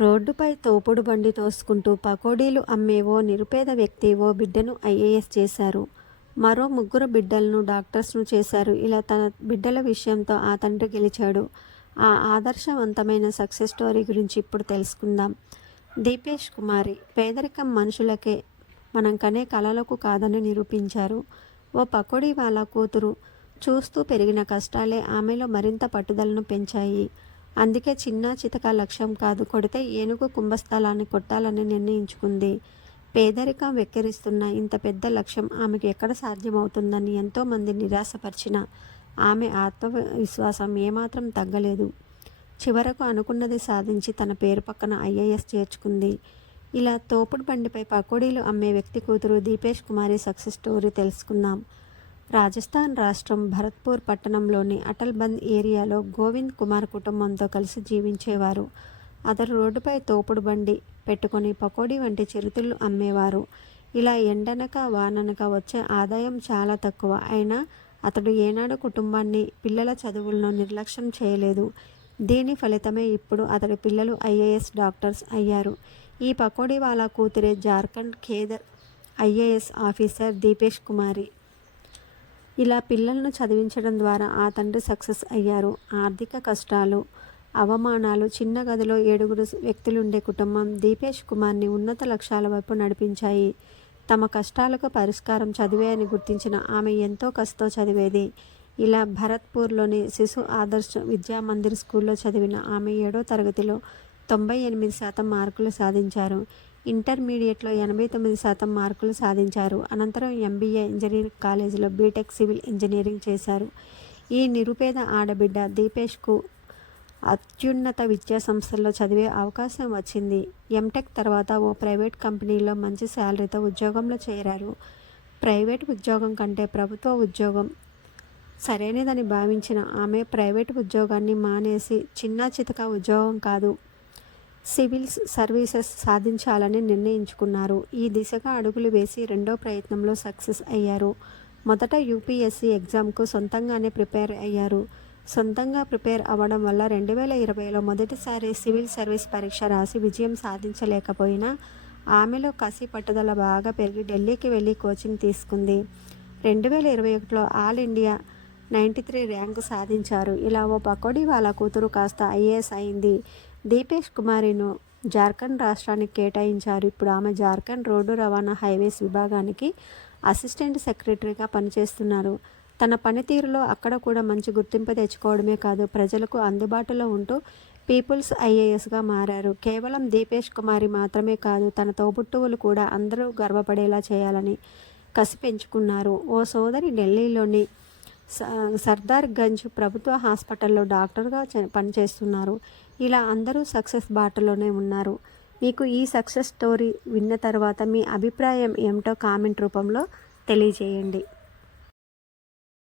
రోడ్డుపై తోపుడు బండి తోసుకుంటూ పకోడీలు అమ్మే ఓ నిరుపేద వ్యక్తి ఓ బిడ్డను ఐఏఎస్ చేశారు. మరో ముగ్గురు బిడ్డలను డాక్టర్స్ను చేశారు. ఇలా తన బిడ్డల విషయంతో ఆ తండ్రి గెలిచాడు. ఆ ఆదర్శవంతమైన సక్సెస్ స్టోరీ గురించి ఇప్పుడు తెలుసుకుందాం. దీపేష్ కుమారి పేదరికం మనుషులకే, మనం కనే కలలకు కాదని నిరూపించారు. ఓ పకోడీ వాళ్ళ కూతురు చూస్తూ పెరిగిన కష్టాలే ఆమెలో మరింత పట్టుదలను పెంచాయి. అందుకే చిన్న చితక లక్ష్యం కాదు, కొడితే ఏనుగు కుంభస్థలాన్ని కొట్టాలని నిర్ణయించుకుంది. పేదరికం వెక్కిరిస్తున్న ఇంత పెద్ద లక్ష్యం ఆమెకు ఎక్కడ సాధ్యమవుతుందని ఎంతోమంది నిరాశపరిచిన ఆమె ఆత్మవిశ్వాసం ఏమాత్రం తగ్గలేదు. చివరకు అనుకున్నది సాధించి తన పేరు పక్కన ఐఏఎస్ చేర్చుకుంది. ఇలా తోపుడు బండిపై పకోడీలు అమ్మే వ్యక్తి కూతురు దీపేష్ కుమారి సక్సెస్ స్టోరీ తెలుసుకుందాం. రాజస్థాన్ రాష్ట్రం భరత్పూర్ పట్టణంలోని అటల్ బంద్ ఏరియాలో గోవింద్ కుమార్ కుటుంబంతో కలిసి జీవించేవారు. అతడు రోడ్డుపై తోపుడు బండి పెట్టుకొని పకోడీ వంటి చిరుతిళ్ళు అమ్మేవారు. ఇలా ఎండనక వాననక వచ్చే ఆదాయం చాలా తక్కువ. అయినా అతడు ఏనాడు కుటుంబాన్ని, పిల్లల చదువులను నిర్లక్ష్యం చేయలేదు. దీని ఫలితమే ఇప్పుడు అతడి పిల్లలు ఐఏఎస్ డాక్టర్స్ అయ్యారు. ఈ పకోడీ వాళ్ళ కూతురే జార్ఖండ్ ఖేదర్ ఐఏఎస్ ఆఫీసర్ దీపేష్ కుమారి. ఇలా పిల్లలను చదివించడం ద్వారా ఆ తండ్రి సక్సెస్ అయ్యారు. ఆర్థిక కష్టాలు, అవమానాలు, చిన్న గదిలో 7 వ్యక్తులుండే కుటుంబం దీపేష్ కుమార్ని ఉన్నత లక్ష్యాల వైపు నడిపించాయి. తమ కష్టాలకు పరిష్కారం చదివే అని గుర్తించిన ఆమె ఎంతో కసితో చదివేది. ఇలా భరత్పూర్లోని శిశు ఆదర్శ్ విద్యామందిర్ స్కూల్లో చదివిన ఆమె 7వ తరగతిలో 98% మార్కులు సాధించారు. ఇంటర్మీడియట్లో 89% మార్కులు సాధించారు. అనంతరం ఎంబీఏ ఇంజనీరింగ్ కాలేజీలో బీటెక్ సివిల్ ఇంజనీరింగ్ చేశారు. ఈ నిరుపేద ఆడబిడ్డ దీపేష్కు అత్యున్నత విద్యా సంస్థల్లో చదివే అవకాశం వచ్చింది. ఎంటెక్ తర్వాత ఓ ప్రైవేట్ కంపెనీలో మంచి శాలరీతో ఉద్యోగంలో చేరారు. ప్రైవేట్ ఉద్యోగం కంటే ప్రభుత్వ ఉద్యోగం సరైనదని భావించిన ఆమె ప్రైవేట్ ఉద్యోగాన్ని మానేసి చిన్న చితక ఉద్యోగం కాదు, సివిల్ సర్వీసెస్ సాధించాలని నిర్ణయించుకున్నారు. ఈ దిశగా అడుగులు వేసి 2వ ప్రయత్నంలో సక్సెస్ అయ్యారు. మొదట యూపీఎస్సీ ఎగ్జామ్కు సొంతంగానే ప్రిపేర్ అయ్యారు. సొంతంగా ప్రిపేర్ అవ్వడం వల్ల 2020లో మొదటిసారి సివిల్ సర్వీస్ పరీక్ష రాసి విజయం సాధించలేకపోయినా ఆమెలో కసి పట్టుదల బాగా పెరిగి ఢిల్లీకి వెళ్ళి కోచింగ్ తీసుకుంది. 2021లో ఆల్ ఇండియా 93 ర్యాంకు సాధించారు. ఇలా ఓ పకోడీ వాళ్ళ కూతురు కాస్త ఐఏఎస్ అయింది. దీపేష్ కుమారిను జార్ఖండ్ రాష్ట్రానికి కేటాయించారు. ఇప్పుడు ఆమె జార్ఖండ్ రోడ్డు రవాణా హైవేస్ విభాగానికి అసిస్టెంట్ సెక్రటరీగా పనిచేస్తున్నారు. తన పనితీరులో అక్కడ కూడా మంచి గుర్తింపు తెచ్చుకోవడమే కాదు, ప్రజలకు అందుబాటులో ఉంటూ పీపుల్స్ ఐఏఎస్గా మారారు. కేవలం దీపేష్ కుమారి మాత్రమే కాదు, తన తోబుట్టువులు కూడా అందరూ గర్వపడేలా చేయాలని కసి పెంచుకున్నారు. ఓ సోదరి ఢిల్లీలోని సర్దార్ గంజ్ ప్రభుత్వ హాస్పిటల్లో డాక్టర్గా పనిచేస్తున్నారు. ఇలా అందరూ సక్సెస్ బాటలోనే ఉన్నారు. మీకు ఈ సక్సెస్ స్టోరీ విన్న తర్వాత మీ అభిప్రాయం ఏమిటో కామెంట్ రూపంలో తెలియజేయండి.